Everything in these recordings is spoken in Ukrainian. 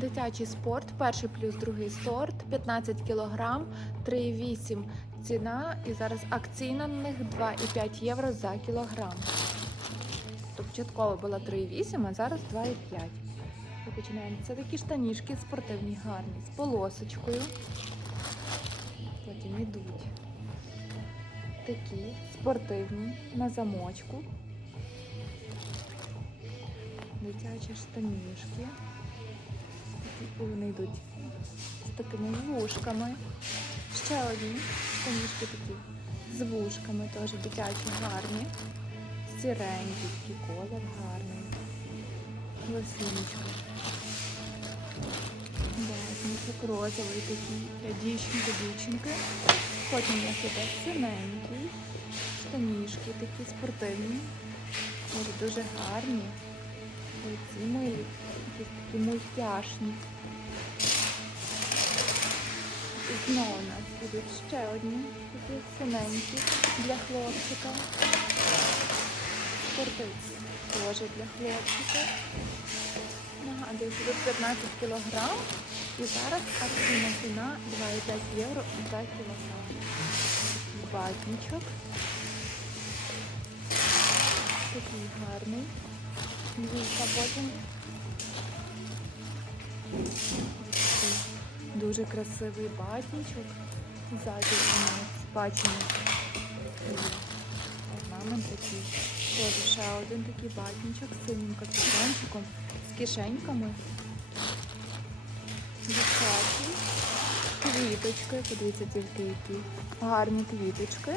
Дитячий спорт, перший плюс другий сорт, 15 кг, 3,8 ціна і зараз акційна на них 2,5 євро за кілограм. Початково була 3,8, а зараз 2,5. І починаємо. Це такі штанішки спортивні, гарні, з полосочкою. Потім йдуть такі спортивні на замочку. Дитячі штанішки. Вони йдуть з такими вушками. Ще одні штанішки такі з вушками, теж дитячі гарні. Сіренький такий колір гарний. Лосіночка. Батничок розовий такий для дівчинки, дівчинки. Потім у нас іде синенький. Штанішки такі спортивні. Дуже гарні. Ці милі, якісь такі мультяшні. І знову у нас будуть ще одні такі синенькі для хлопчика. Спортивці теж для хлопчика. Нагадую, тут 15 кілограм. І зараз акційна ціна 2,5 євро за кілограм. Батничок. Такий гарний. Дуже красивий батничок. Ззаді у нас бачимо є орнамент такий. Теж ще один такий батничок з синім капюшончиком, з кишеньками. Дівчаті. Квіточки. Подивіться тільки які гарні квіточки.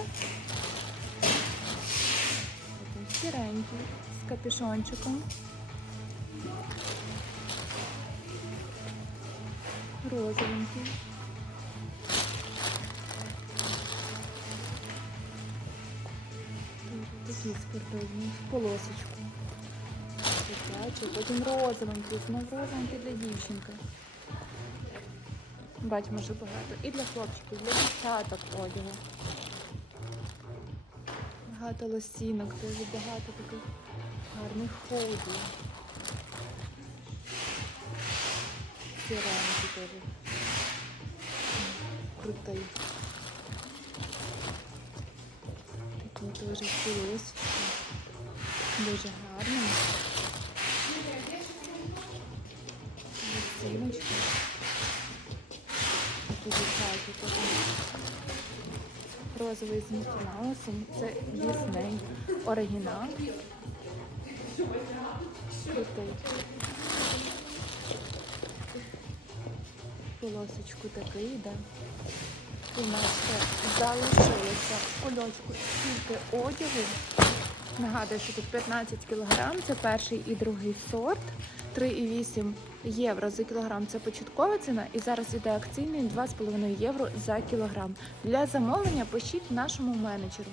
Сіренький з капюшончиком. Розовенький. Такі спортивні, в полосочку. Дитячий, потім розовенький, знов розовенький для дівчинки. Бачимо, що багато. І для хлопчиків, для дівчаток одягу. Багато лосінок, дуже багато таких гарних ходів. Сіренький теж. Крутий. Такий теж полосочки. Дуже гарний. Лосіночки. Дівчаті теж. Розовий з Мікі Маусом. Це Дісней. Оригінал. Крутий. Полосочку такий йде. І нас залишилося в кульочку стільки одягу. Нагадую, що тут 15 кг, це перший і другий сорт. 3,8 євро за кілограм це початкова ціна. І зараз іде акційний 2,5 євро за кілограм. Для замовлення пишіть нашому менеджеру.